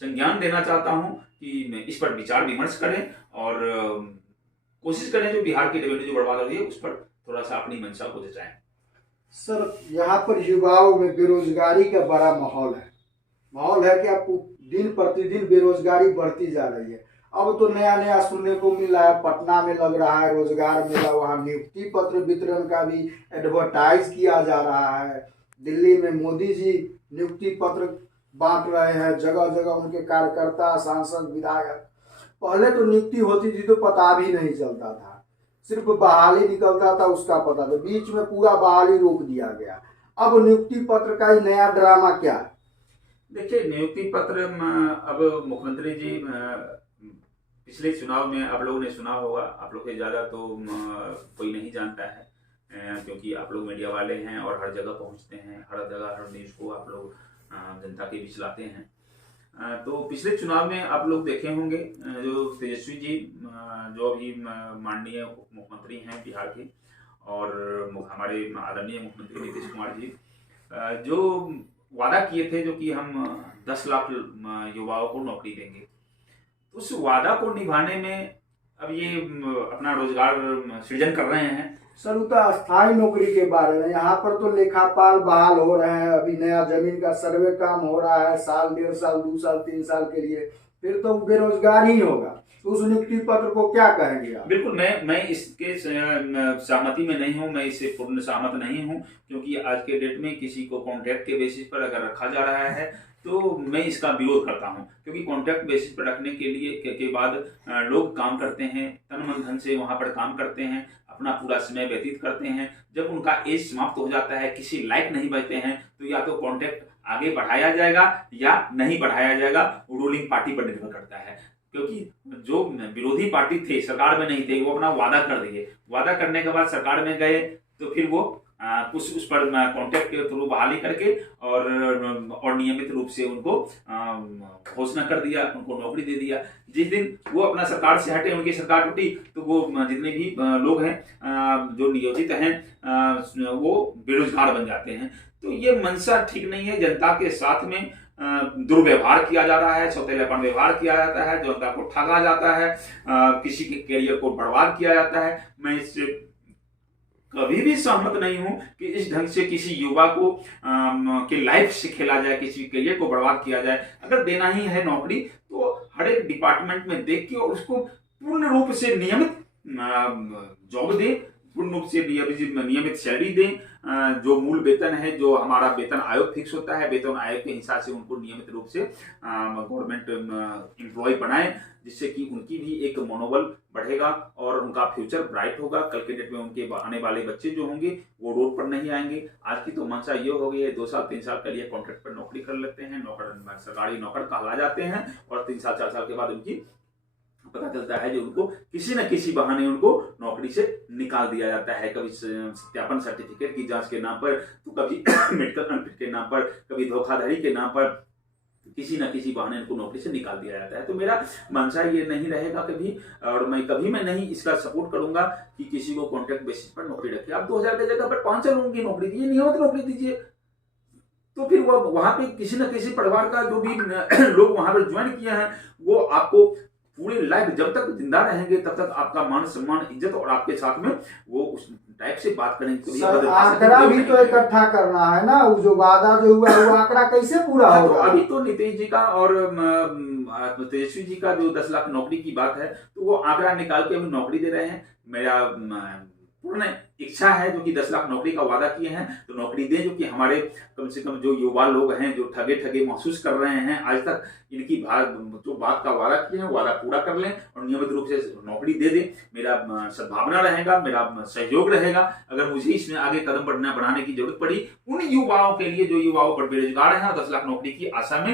संज्ञान देना चाहता हूं कि इस पर विचार विमर्श करें और कोशिश करें जो बिहार की रेवेन्यू जो बर्बाद हो रही है उस पर थोड़ा सा अपनी मंशा को जचाएं। सर, यहाँ पर युवाओं में बेरोजगारी का बड़ा माहौल है कि आपको दिन प्रतिदिन बेरोजगारी बढ़ती जा रही है। अब तो नया नया सुनने को मिल रहा है, पटना में लग रहा है रोजगार मेला, वहाँ नियुक्ति पत्र वितरण का भी एडवर्टाइज किया जा रहा है। दिल्ली में मोदी जी नियुक्ति पत्र बांट रहे हैं, जगह जगह उनके कार्यकर्ता, सांसद, विधायक। पहले तो नियुक्ति होती थी तो पता भी नहीं चलता था, सिर्फ बहाली निकलता था उसका पता था, बीच में पूरा बहाली रोक दिया गया। अब नियुक्ति पत्र का ही नया ड्रामा क्या है? देखिए, नियुक्ति पत्र अब मुख्यमंत्री जी पिछले चुनाव में आप लोगों ने सुना होगा, आप लोग से ज्यादा तो कोई नहीं जानता है क्योंकि आप लोग मीडिया वाले हैं और हर जगह पहुंचते हैं, हर जगह हर न्यूज को आप लोग जनता के बीच लाते हैं। तो पिछले चुनाव में आप लोग देखे होंगे जो तेजस्वी जी जो अभी माननीय उप मुख्यमंत्री हैं बिहार के, और हमारे आदरणीय मुख्यमंत्री नीतीश कुमार जी, जो वादा किए थे जो कि हम 10 लाख युवाओं को नौकरी देंगे, उस वादा को निभाने में अब ये अपना रोजगार सृजन कर रहे हैं। सर वो तो अस्थायी नौकरी के बारे में, यहाँ पर तो लेखापाल बहाल हो रहे हैं, अभी नया जमीन का सर्वे काम हो रहा है, साल 1.5 साल 2 साल 3 साल के लिए, फिर तो बेरोजगार ही होगा। तो उस नियुक्ति पत्र को क्या कहेंगे आप? बिल्कुल, मैं इसके सहमति में नहीं हूँ, मैं इससे पूर्ण सहमत नहीं हूँ, क्योंकि आज के डेट में किसी को कॉन्ट्रैक्ट के बेसिस पर अगर रखा जा रहा है तो मैं इसका विरोध करता हूं, क्योंकि कॉन्ट्रैक्ट बेसिस पर रखने के लिए के बाद लोग काम करते हैं, तन मन धन से वहां पर काम करते हैं, अपना पूरा समय व्यतीत करते हैं। जब उनका एज समाप्त हो जाता है, किसी लायक नहीं बचते हैं, तो या तो कॉन्ट्रैक्ट आगे बढ़ाया जाएगा या नहीं बढ़ाया जाएगा, रूलिंग पार्टी पर निर्भर करता है। क्योंकि जो विरोधी पार्टी थे, सरकार में नहीं थे, वो अपना वादा कर दिए, वादा करने के बाद सरकार में गए तो फिर वो कुछ उस पर कॉन्ट्रैक्ट के थ्रू बहाली करके और नियमित रूप से उनको घोषणा कर दिया, उनको नौकरी दे दिया। जिस दिन वो अपना सरकार से हटे, उनकी सरकार टूटी, तो वो जितने भी लोग हैं जो नियोजित हैं वो बेरोजगार बन जाते हैं। तो ये मंशा ठीक नहीं है। जनता के साथ में दुर्व्यवहार किया जा रहा है, सौतेलापन व्यवहार किया जाता है, जनता को ठगा जाता है, किसी के करियर को बर्बाद किया जाता है। मैं इससे कभी भी सहमत नहीं हूं कि इस ढंग से किसी युवा को के लाइफ से खेला जाए, किसी करियर को बर्बाद किया जाए। अगर देना ही है नौकरी तो हर एक डिपार्टमेंट में देख के और उसको पूर्ण रूप से नियमित जॉब दे, पूर्ण रूप से नियमित सैलरी दें। जो मूल वेतन है, जो हमारा वेतन आयोग फिक्स होता है, वेतन आयोग के हिसाब से उनको नियमित रूप से गवर्नमेंट एम्प्लॉय बनाए, जिससे कि उनकी भी एक मनोबल बढ़ेगा और उनका फ्यूचर ब्राइट होगा। कल के डेट में उनके आने वाले बच्चे जो होंगे वो रोड पर नहीं आएंगे। आज की तो मंशा ये हो गई है, 2 साल 3 साल के लिए कॉन्ट्रैक्ट पर नौकरी कर लेते हैं, सरकारी नौकर कहला जाते हैं, और 3 साल 4 साल के बाद उनकी पता चलता है जो उनको किसी न किसी बहाने उनको नौकरी से निकाल दिया जाता है। कभी सत्यापन सर्टिफिकेट की जांच के नाम पर, तो कभी मेडिकल अनफिट के नाम पर, कभी धोखाधड़ी के नाम पर, किसी न किसी बहाने उनको नौकरी से निकाल दिया जाता है। तो मेरा मंशा ये नहीं रहेगा कभी, और मैं कभी नहीं इसका सपोर्ट करूंगा कि किसी को कॉन्ट्रैक्ट बेसिस पर नौकरी रखे। आप 2000 की जगह पर 5 साल की नौकरी दीजिए, नियमित नौकरी दीजिए, तो फिर वो वहां पे किसी न किसी परिवार का जो भी लोग वहां पर ज्वाइन किए हैं वो आपको पूरी लाइफ जब तक जिंदा रहेंगे तब तक आपका मान सम्मान इज्जत और आपके साथ में वो उस टाइप से बात करेंगे। आंकड़ा भी तो इकट्ठा करना है ना, वो जो वादा जो हुआ वो आंकड़ा कैसे पूरा होगा? तो अभी तो नीतीश जी का और तेजस्वी जी का जो 10 लाख नौकरी की बात है, तो वो आंकड़ा निकाल के अभी नौकरी दे रहे हैं। मेरा पूर्ण इच्छा है जो कि 10 लाख नौकरी का वादा किए हैं तो नौकरी दें, जो कि हमारे कम से कम जो युवा लोग हैं जो ठगे ठगे महसूस कर रहे हैं आज तक, इनकी जो बात का वादा किए हैं वादा पूरा कर लें और नियमित रूप से नौकरी दे दें। मेरा सद्भावना रहेगा, मेरा सहयोग रहेगा। अगर मुझे इसमें आगे कदम बढ़ाने की जरूरत पड़ी उन युवाओं के लिए जो युवाओं पर बेरोजगार हैं और 10 लाख नौकरी की आशा में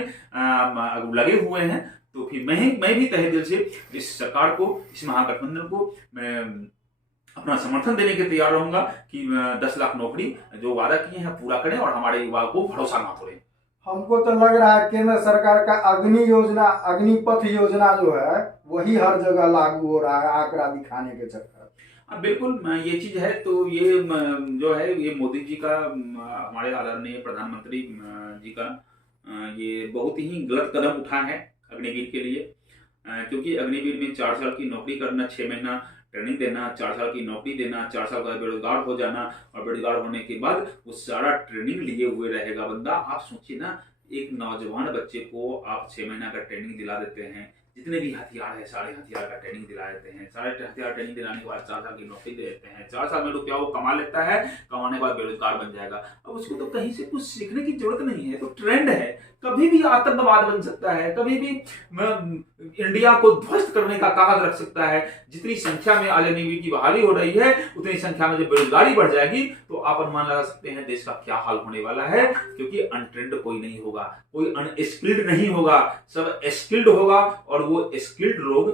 लगे हुए हैं, तो फिर मैं भी तहे दिल से इस सरकार को, इस महागठबंधन को मैं अपना समर्थन देने के तैयार रहूंगा कि 10 लाख नौकरी जो वादा किए हैं पूरा करें और हमारे युवाओं को भरोसा ना तोड़ें। हमको तो लग रहा है केंद्र सरकार का अग्निपथ योजना जो है वही हर जगह लागू हो रहा है आंकड़ा दिखाने के चक्कर। बिल्कुल ये चीज है। तो ये जो है ये मोदी जी का, हमारे आदरणीय प्रधानमंत्री जी का ये बहुत ही गलत कदम उठा है अग्निवीर के लिए, क्योंकि अग्निवीर में 4 साल की नौकरी करना, 6 महीना ट्रेनिंग देना, 4 साल की नौकरी देना, 4 साल का बेरोजगार हो जाना, और बेरोजगार होने के बाद वो सारा ट्रेनिंग लिए हुए रहेगा बंदा। आप सोचिए ना, एक नौजवान बच्चे को आप 6 महीना का ट्रेनिंग दिला देते हैं, जितने भी हथियार है सारे हथियार का ट्रेनिंग दिला देते हैं, सारे हथियार ट्रेनिंग दिलाने के बाद 4 साल की नौकरी दे देते हैं, 4 साल में रुपया वो कमा लेता है, कमाने के बाद बेरोजगार बन जाएगा। अब उसको तो कहीं से कुछ सीखने की जरूरत नहीं है, तो ट्रेंड है, कभी भी आतंकवाद बन सकता है, कभी भी इंडिया को ध्वस्त करने का ताकत रख सकता है। जितनी संख्या में अग्निवीर की बहाली हो रही है उतनी संख्या में जब बेरोजगारी बढ़ जाएगी तो आप अनुमान लगा सकते हैं देश का क्या हाल होने वाला है, क्योंकि अनट्रेंड कोई नहीं होगा, कोई अनस्किल्ड नहीं होगा, सब स्किल्ड होगा, और वो स्किल्ड लोग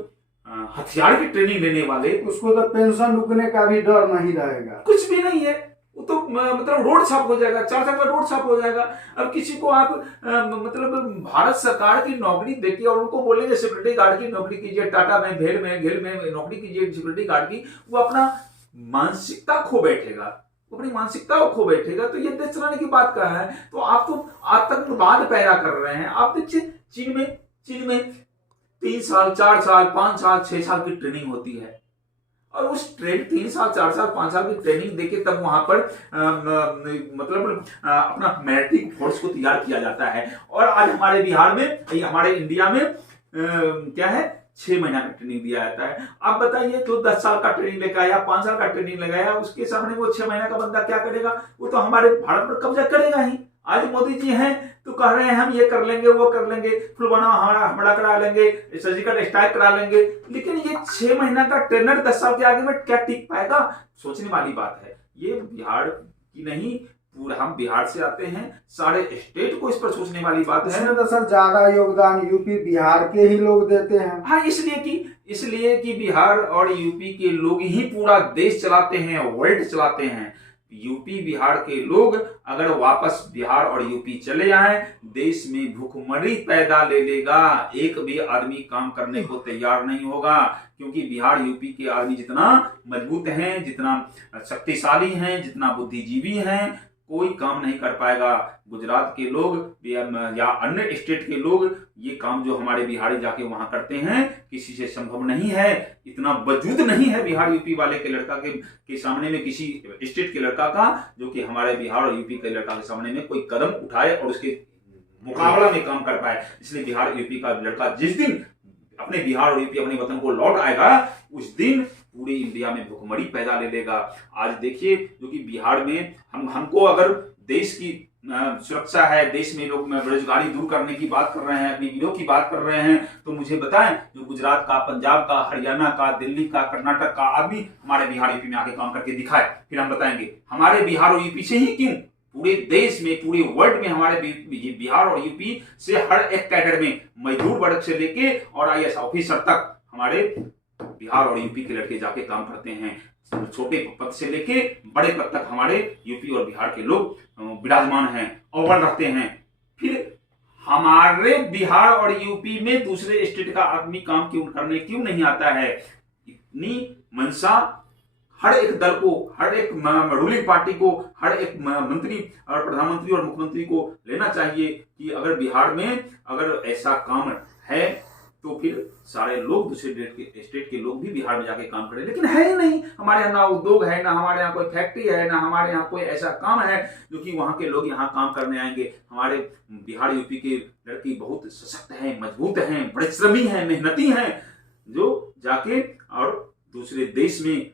हथियार की ट्रेनिंग लेने वाले, उसको तो पेंशन रुकने का भी डर नहीं रहेगा, कुछ भी नहीं है, वो तो मतलब रोड छाप हो जाएगा, 4 साल में रोड छाप हो जाएगा। अब किसी को आप मतलब भारत सरकार की नौकरी देखिए और उनको बोलेंगे सिक्योरिटी गार्ड की नौकरी कीजिए, टाटा में, भेल में, घेल में नौकरी कीजिए सिक्योरिटी गार्ड की, वो अपना मानसिकता खो बैठेगा, वो अपनी मानसिकता को खो बैठेगा तो ये देश चलाने की बात कहाँ है। तो आप तो आतंकवाद पैदा कर रहे हैं। आप देखिए चीन में 3 साल 4 साल 5 साल 6 साल की ट्रेनिंग होती है और उस 3 साल 4 साल 5 साल की ट्रेनिंग देके तब वहां पर मतलब अपना मिलिट्री फोर्स को तैयार किया जाता है। और आज हमारे बिहार में, हमारे इंडिया में क्या है, 6 महीना का ट्रेनिंग दिया जाता है। आप बताइए, जो 10 साल का ट्रेनिंग लेकर आया, 5 साल का ट्रेनिंग लगाया, उसके सामने वो 6 महीना का बंदा क्या करेगा? वो तो हमारे भारत पर कब्जा करेगा ही। आज मोदी जी हैं तो कह रहे हैं हम ये कर लेंगे, वो कर लेंगे, पुलवामा हमला करा लेंगे, सर्जिकल स्ट्राइक करा लेंगे, लेकिन ये 6 महीना का ट्रेनर 10 साल के आगे में क्या टिक पाएगा? सोचने वाली बात है। ये बिहार की नहीं, पूरा हम बिहार से आते हैं, सारे स्टेट को इस पर सोचने वाली बात है। इसमें तो सर ज्यादा योगदान यूपी बिहार के ही लोग देते हैं। हाँ, इसलिए कि बिहार और यूपी के लोग ही पूरा देश चलाते हैं, वर्ल्ड चलाते हैं। यूपी बिहार के लोग अगर वापस बिहार और यूपी चले आए, देश में भूखमरी पैदा ले लेगा। एक भी आदमी काम करने को तैयार नहीं होगा, क्योंकि बिहार यूपी के आदमी जितना मजबूत हैं, जितना शक्तिशाली हैं, जितना बुद्धिजीवी हैं, कोई काम नहीं कर पाएगा। गुजरात के लोग या अन्य स्टेट के लोग ये काम जो हमारे बिहारी जाके वहां करते हैं, किसी से संभव नहीं है। इतना वजूद नहीं है बिहार यूपी वाले के लड़का के सामने में, किसी स्टेट के लड़का का, जो कि हमारे बिहार और यूपी के लड़का के सामने में कोई कदम उठाए और उसके मुकाबला में काम कर पाए। इसलिए बिहार यूपी का लड़का जिस दिन अपने बिहार और यूपी अपने वतन को लौट आएगा, उस दिन पूरे इंडिया में भूखमरी पैदा ले लेगा। आज देखिए, जो कि बिहार में हमको अगर देश की सुरक्षा है, देश में लोग बेरोजगारी दूर करने की बात कर रहे हैं, अपनी विरोध की बात कर रहे हैं, तो मुझे बताएं, जो गुजरात का, पंजाब का, हरियाणा का, दिल्ली का, कर्नाटक का आदमी हमारे बिहार यूपी में आके काम करके दिखाए, फिर हम बताएंगे। हमारे बिहार और यूपी से ही क्यों, पूरे देश में, पूरे वर्ल्ड में हमारे बिहार और यूपी से हर एक कैडर में, मजदूर वर्ग से लेके और IAS ऑफिसर तक हमारे बिहार और यूपी के लड़के जाके काम करते हैं। छोटे पद से लेके बड़े पद तक हमारे यूपी और बिहार के लोग विराजमान हैं, अव्वल रखते हैं। फिर हमारे बिहार और यूपी में दूसरे स्टेट का आदमी काम करने क्यों नहीं आता है? इतनी मंशा हर एक दल को, हर एक रूलिंग पार्टी को, हर एक मंत्री और प्रधानमंत्री और मुख्यमंत्री को लेना चाहिए कि अगर बिहार में अगर ऐसा काम है तो फिर सारे लोग, दूसरे स्टेट के लोग भी बिहार में जाके काम करें। लेकिन है ही नहीं। हमारे यहाँ ना उद्योग है, ना हमारे यहाँ कोई फैक्ट्री है, ना हमारे यहाँ कोई ऐसा काम है जो कि वहाँ के लोग यहाँ काम करने आएंगे। हमारे बिहार यूपी के लड़की बहुत सशक्त हैं, मजबूत हैं, परिश्रमी हैं, मेहनती हैं, जो जाके और दूसरे देश में,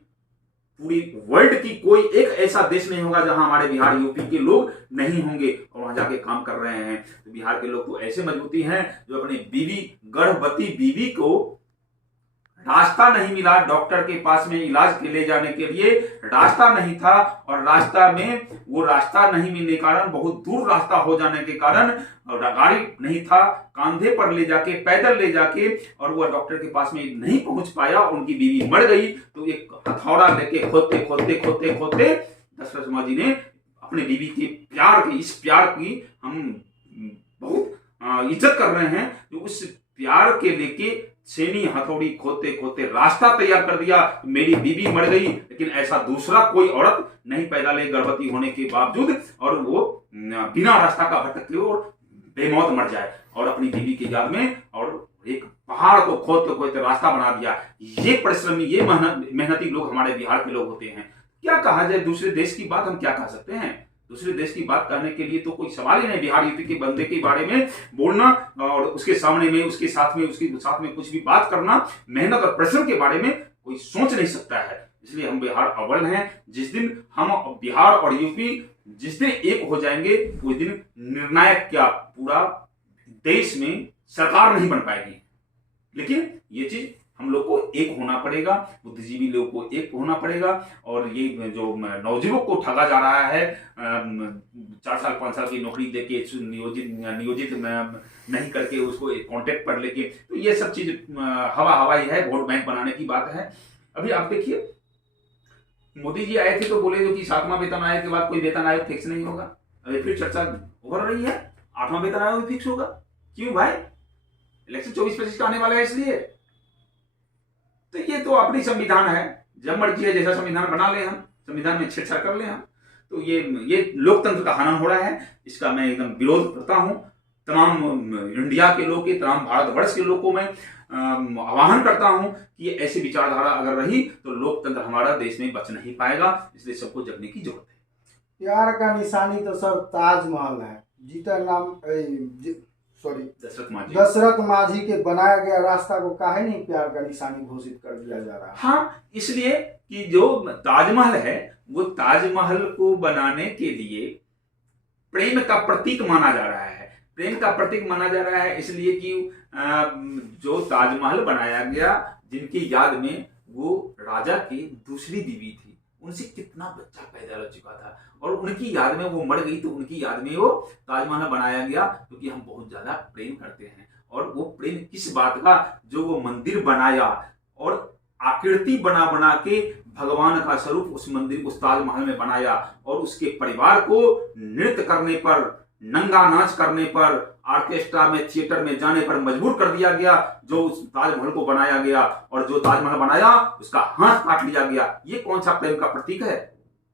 पूरी वर्ल्ड की कोई एक ऐसा देश नहीं होगा जहां हमारे बिहार यूपी के लोग नहीं होंगे और वहां जाके काम कर रहे हैं। तो बिहार के लोग तो ऐसे मजबूती हैं जो अपनी बीवी, गर्भवती बीवी को रास्ता नहीं मिला, डॉक्टर के पास में इलाज के ले जाने के लिए रास्ता नहीं था, और रास्ता में वो रास्ता नहीं मिलने के कारण, बहुत दूर रास्ता हो जाने के कारण, गाड़ी नहीं था, कांधे पर ले जाके, पैदल ले जाके, और वो डॉक्टर के पास में नहीं पहुंच पाया, उनकी बीवी मर गई। तो एक हथौड़ा लेके खोदते खोदते खोदते खोदते दशरथ माँ जी ने अपने बीवी के प्यार की, इस प्यार की हम बहुत इज्जत कर रहे हैं, जो उस प्यार के लेके छेनी हथौड़ी खोदते खोदते रास्ता तैयार कर दिया। मेरी बीवी मर गई, लेकिन ऐसा दूसरा कोई औरत नहीं पैदा ले गर्भवती होने के बावजूद, और वो बिना रास्ता का भटकते और बेमौत मर जाए, और अपनी बीवी की याद में और एक पहाड़ को खोदते खोदते रास्ता बना दिया। ये परिश्रमी, ये मेहनती लोग हमारे बिहार के लोग होते हैं। क्या कहा जाए, दूसरे देश की बात हम क्या कह सकते हैं? दूसरे देश की बात करने के लिए तो कोई सवाल ही नहीं। बिहार यूपी के बंदे के बारे में बोलना और उसके सामने में, उसके साथ में कुछ भी बात करना, मेहनत और परिश्रम के बारे में कोई सोच नहीं सकता है। इसलिए हम बिहार अव्वल हैं। जिस दिन हम बिहार और यूपी जिस दिन एक हो जाएंगे, उस दिन निर्णायक क्या, पूरा देश में सरकार नहीं बन पाएगी। लेकिन ये चीज हम लोग को एक होना पड़ेगा, बुद्धिजीवी लोग को एक होना पड़ेगा। और ये जो नौजवानों को ठगा जा रहा है, 4 साल 5 साल की नौकरी देके नियोजित नहीं करके उसको कॉन्ट्रैक्ट पर लेके, तो ये सब चीज हवाई है, वोट बैंक बनाने की बात है। अभी आप देखिए, मोदी जी आए थे तो बोले जो कि 7वां वेतन आयोग के बाद कोई वेतन आयोग फिक्स नहीं होगा। अभी फिर चर्चा उभर रही है, 8वां वेतन आयोग फिक्स होगा। क्यों भाई? इलेक्शन 24-25 का आने वाला है, इसलिए। तो ये तो अपनी संविधान है, जब मर्जी है जैसा संविधान बना ले, हम संविधान में छेड़छाड़ कर ले हम। तो ये लोकतंत्र का हनन हो रहा है, इसका मैं एकदम विरोध करता हूं। तमाम इंडिया के लोग, तमाम भारतवर्ष के लोगों को मैं आह्वान करता हूं कि ऐसी विचारधारा अगर रही तो लोकतंत्र हमारा देश में बच नहीं पाएगा, इसलिए सबको जगने की जरूरत है। प्यार का निशानी तो सर ताजमहल है। जीतन राम दशरथ मांझी के बनाया गया रास्ता को काहे नहीं प्यार का निशानी घोषित कर दिया जा रहा है? हाँ, इसलिए कि जो ताजमहल है वो ताजमहल को बनाने के लिए प्रेम का प्रतीक माना जा रहा है। प्रेम का प्रतीक माना जा रहा है इसलिए कि जो ताजमहल बनाया गया, जिनकी याद में वो राजा की दूसरी बीवी थी, उनसे कितना बच्चा पैदा हो चुका था और उनकी याद में वो मर गई, तो उनकी याद में वो ताजमहल बनाया गया, क्योंकि हम बहुत ज्यादा प्रेम करते हैं। और वो प्रेम किस बात का, जो वो मंदिर बनाया और आकृति बना बना के भगवान का स्वरूप उस मंदिर, उस ताजमहल में बनाया, और उसके परिवार को नृत्य करने पर, नंगा नाच करने पर, ऑर्केस्ट्रा में, थिएटर में जाने पर मजबूर कर दिया गया, जो उस ताजमहल को बनाया गया। और जो ताजमहल बनाया उसका हाथ काट लिया गया। ये कौन सा प्रेम का प्रतीक है?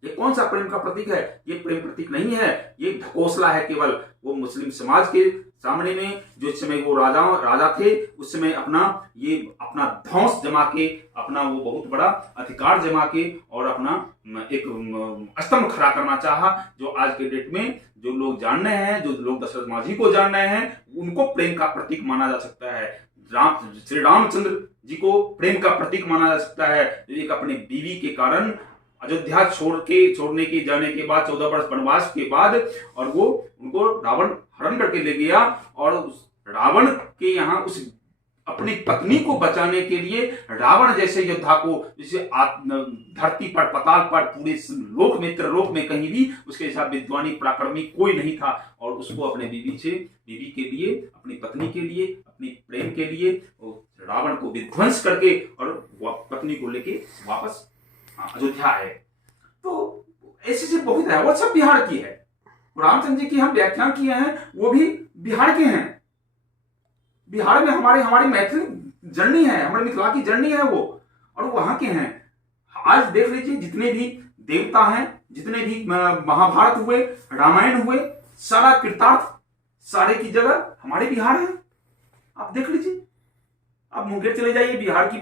ये कौन सा प्रेम का प्रतीक है? ये प्रेम प्रतीक नहीं है, ये ढकोसला है केवल। वो मुस्लिम समाज के सामने में जो इस समय वो राजा थे, उस समय अपना ध्वंस जमा के, अपना वो बहुत बड़ा अधिकार जमा के और अपना एक स्तंभ खड़ा करना चाहा, जो आज के डेट में जो लोग जान रहे हैं, जो लोग दशरथ मांझी को जान रहे हैं, उनको प्रेम का प्रतीक माना जा सकता है। श्री रामचंद्र जी को प्रेम का प्रतीक माना जा सकता है, जो एक अपनी बीवी के कारण अयोध्या छोड़ने के जाने के बाद, 14 वर्ष वनवास के बाद, और वो उनको रावण हरण करके ले गया, और उस रावण के यहाँ उस अपनी पत्नी को बचाने के लिए रावण जैसे योद्धा को, जिसे धरती पर, पताल पर, पूरे लोक में, त्रिलोक में कहीं भी उसके जैसा विद्वानी पराक्रमी कोई नहीं था, और उसको अपने बीवी के लिए, अपनी पत्नी के लिए, अपनी प्रेम के लिए रावण को विध्वंस करके और पत्नी को लेके वापस अयोध्या है। तो ऐसे से बहुत है। वो सब बिहार की है। रामचंद्र जी की हम व्याख्यान किए हैं, वो भी बिहार के हैं। बिहार में हमारी मैथिली जर्नी है, हमारे मिथिला की जर्नी है वो, और वहां के हैं। आज देख लीजिए, जितने भी देवता हैं, जितने भी महाभारत हुए, रामायण हुए, सारा कृतार्थ सारे की जगह हमारे बिहार है। आप देख लीजिए, आप मुंगेर चले जाइए, बिहार की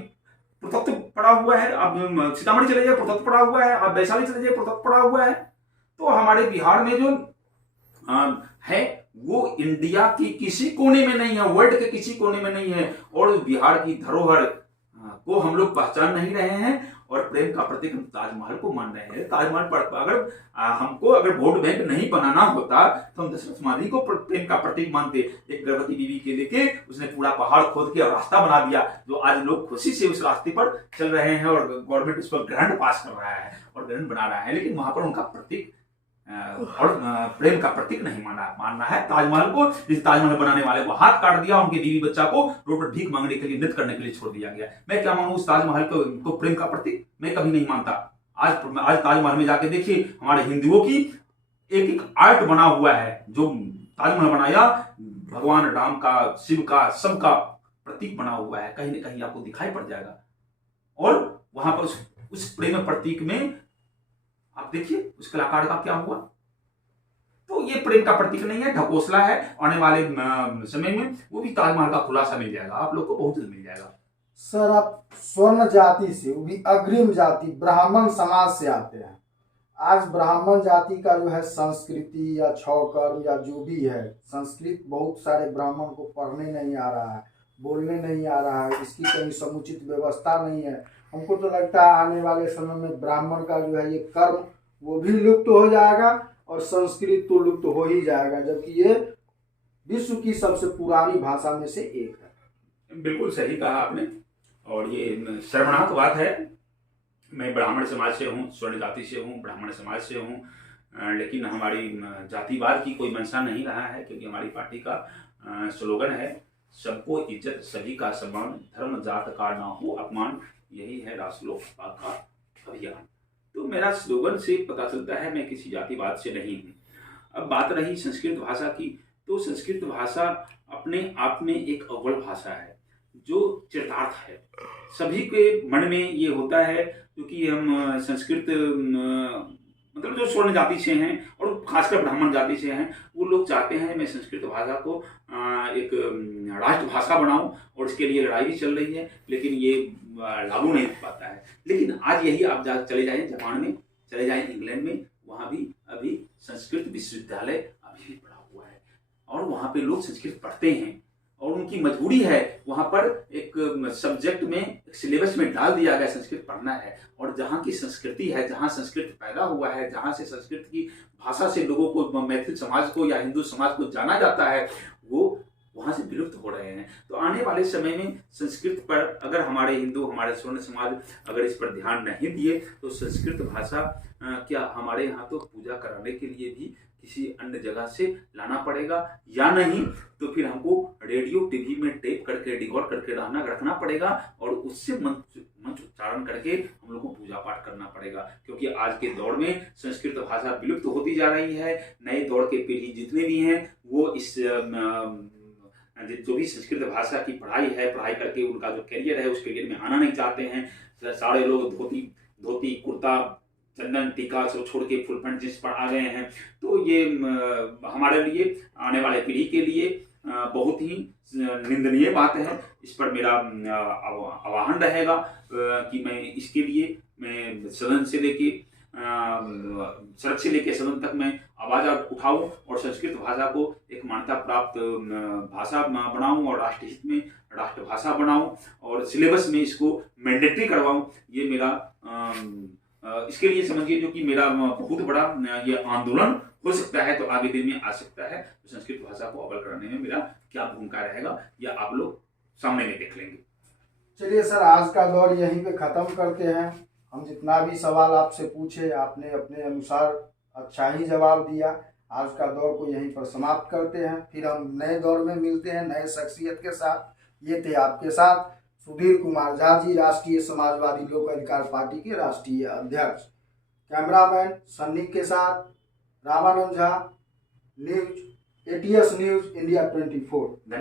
पुरातत्व पड़ा हुआ है। आप सीतामढ़ी चले जाइए, पुरातत्व पड़ा हुआ है। आप वैशाली चले जाइए, पुरातत्व पड़ा हुआ है। तो हमारे बिहार में जो है वो इंडिया की किसी कोने में नहीं है, वर्ल्ड के किसी कोने में नहीं है, और बिहार की धरोहर को हम लोग पहचान नहीं रहे हैं, और प्रेम का प्रतीक हम ताजमहल को मान रहे हैं। ताजमहल पर अगर वोट बैंक नहीं बनाना होता तो हम दशरथ मांझी को प्रेम का प्रतीक मानते। एक गर्भवती बीवी के लेके उसने पूरा पहाड़ खोद के रास्ता बना दिया, जो आज लोग खुशी से उस रास्ते पर चल रहे हैं, और गवर्नमेंट उस पर ग्रांट पास कर रहा है और ग्रांट बना रहा है, लेकिन वहां पर उनका प्रतीक और प्रेम का प्रतीक नहीं मानना है ताजमहल को। जिस ताजमहल बनाने वाले को हाथ काट दिया, उनके बीवी बच्चा को रोड पर भीख मांगने के लिए, नृत्य करने के लिए छोड़ दिया गया। मैं क्या मानूं उस ताजमहल को प्रेम का प्रतीक? मैं कभी नहीं मानता। आज ताजमहल में जाके देखिए, हमारे हिंदुओं की एक आर्ट बना हुआ है। जो ताजमहल बनाया, भगवान राम का, शिव का, सबका प्रतीक बना हुआ है, कहीं ना कहीं आपको दिखाई पड़ जाएगा। और वहां पर उस प्रेम प्रतीक में आप देखिए उस कलाकार का क्या हुआ। तो ये प्रेम का प्रतीक नहीं है, ढकोसला है। आने वाले समय में वो भी ताजमहल का खुलासा मिल जाएगा, आप लोग को बहुत जल्द मिल जाएगा। सर, आप स्वर्ण जाति से, वो भी अग्रिम जाति ब्राह्मण समाज से आते हैं। आज ब्राह्मण जाति का जो है संस्कृति या छौकर्म या जो भी है, संस्कृत बहुत सारे ब्राह्मण को पढ़ने नहीं आ रहा है, बोलने नहीं आ रहा है, इसकी कहीं समुचित व्यवस्था नहीं है। हमको तो लगता है आने वाले समय में ब्राह्मण का जो है ये कर्म वो भी लुप्त हो जाएगा, और संस्कृत तो लुप्त हो ही जाएगा, जबकि ये विश्व की सबसे पुरानी भाषा में से एक है। बिल्कुल सही कहा आपने, और ये शर्मनाक बात है। मैं ब्राह्मण समाज से हूँ, स्वर्ण जाति से हूँ, ब्राह्मण समाज से हूँ, लेकिन हमारी जातिवाद की कोई मंशा नहीं रहा है, क्योंकि हमारी पार्टी का स्लोगन है, सबको इज्जत, सभी का सम्मान, धर्म जात का ना हो अपमान, यही है राष्ट्र लोकसभा का अभियान। तो मेरा स्लोगन से पता चलता है मैं किसी जातिवाद से नहीं हूँ। अब बात रही संस्कृत भाषा की, तो संस्कृत भाषा अपने आप में एक अव्वल भाषा है, जो चरितार्थ है। सभी के मन में ये होता है, क्योंकि हम संस्कृत मतलब जो स्वर्ण जाति से हैं और खासकर ब्राह्मण जाति से हैं, वो लोग चाहते हैं मैं संस्कृत भाषा को एक राष्ट्रभाषा बनाऊं, और इसके लिए लड़ाई भी चल रही है, लेकिन ये लागू नहीं हो पाता है। लेकिन आज यही आप चले जाएं जापान में, चले जाएं इंग्लैंड में, वहाँ भी अभी संस्कृत विश्वविद्यालय अभी भी पढ़ा हुआ है और वहाँ पे लोग संस्कृत पढ़ते हैं, और उनकी मजबूरी है वहाँ पर एक सब्जेक्ट में, एक सिलेबस में डाल दिया गया संस्कृत पढ़ना है। और जहाँ की संस्कृति है, जहाँ संस्कृत पैदा हुआ है, जहाँ से संस्कृत की भाषा से लोगों को, मैथिल समाज को या हिंदू समाज को जाना जाता है, वो वहाँ से विलुप्त हो रहे हैं। तो आने वाले समय में संस्कृत पर अगर हमारे हिंदू, हमारे स्वर्ण समाज अगर इस पर ध्यान नहीं दिए तो संस्कृत भाषा क्या हमारे यहाँ तो पूजा कराने के लिए भी किसी अन्य जगह से लाना पड़ेगा, या नहीं तो फिर हमको रेडियो टीवी में टेप करके रिकॉर्ड करके रखना पड़ेगा और उससे मंच उच्चारण करके हम लोग को पूजा पाठ करना पड़ेगा। क्योंकि आज के दौर में संस्कृत भाषा विलुप्त होती जा रही है। नए दौर के पीढ़ी जितने भी हैं वो इस जो भी संस्कृत भाषा की पढ़ाई है, पढ़ाई करके उनका जो करियर है उस करियर में आना नहीं चाहते हैं। सारे लोग धोती कुर्ता चंदन टीका सब छोड़ के फुल पैंट जींस पर आ गए हैं। तो ये हमारे लिए, आने वाले पीढ़ी के लिए बहुत ही निंदनीय बात है। इस पर मेरा आह्वान रहेगा कि मैं इसके लिए मैं सदन से लेके सड़क से लेके सदन तक मैं आवाज उठाऊं और संस्कृत भाषा को एक मान्यता प्राप्त भाषा बनाऊं और राष्ट्र हित में राष्ट्रभाषा बनाऊं और सिलेबस में इसको मैंडेटरी करवाऊं। ये मेरा इसके लिए समझिए जो कि मेरा बहुत बड़ा ये आंदोलन हो सकता है, तो आगे दिन में आ सकता है। तो संस्कृत भाषा को अव्वल कराने में मेरा क्या भूमिका रहेगा या आप लोग सामने में देख लेंगे। चलिए सर, आज का दौर यहीं पे ख़त्म करते हैं। हम जितना भी सवाल आपसे पूछे आपने अपने अनुसार अच्छा ही जवाब दिया। आज का दौर को यहीं पर समाप्त करते हैं, फिर हम नए दौर में मिलते हैं नए शख्सियत के साथ। ये थे आपके साथ सुधीर कुमार झा जी, राष्ट्रीय समाजवादी लोक अधिकार पार्टी के राष्ट्रीय अध्यक्ष। कैमरामैन सन्नी के साथ Ramanand Jha, news ATS news India 24। धन्यवाद।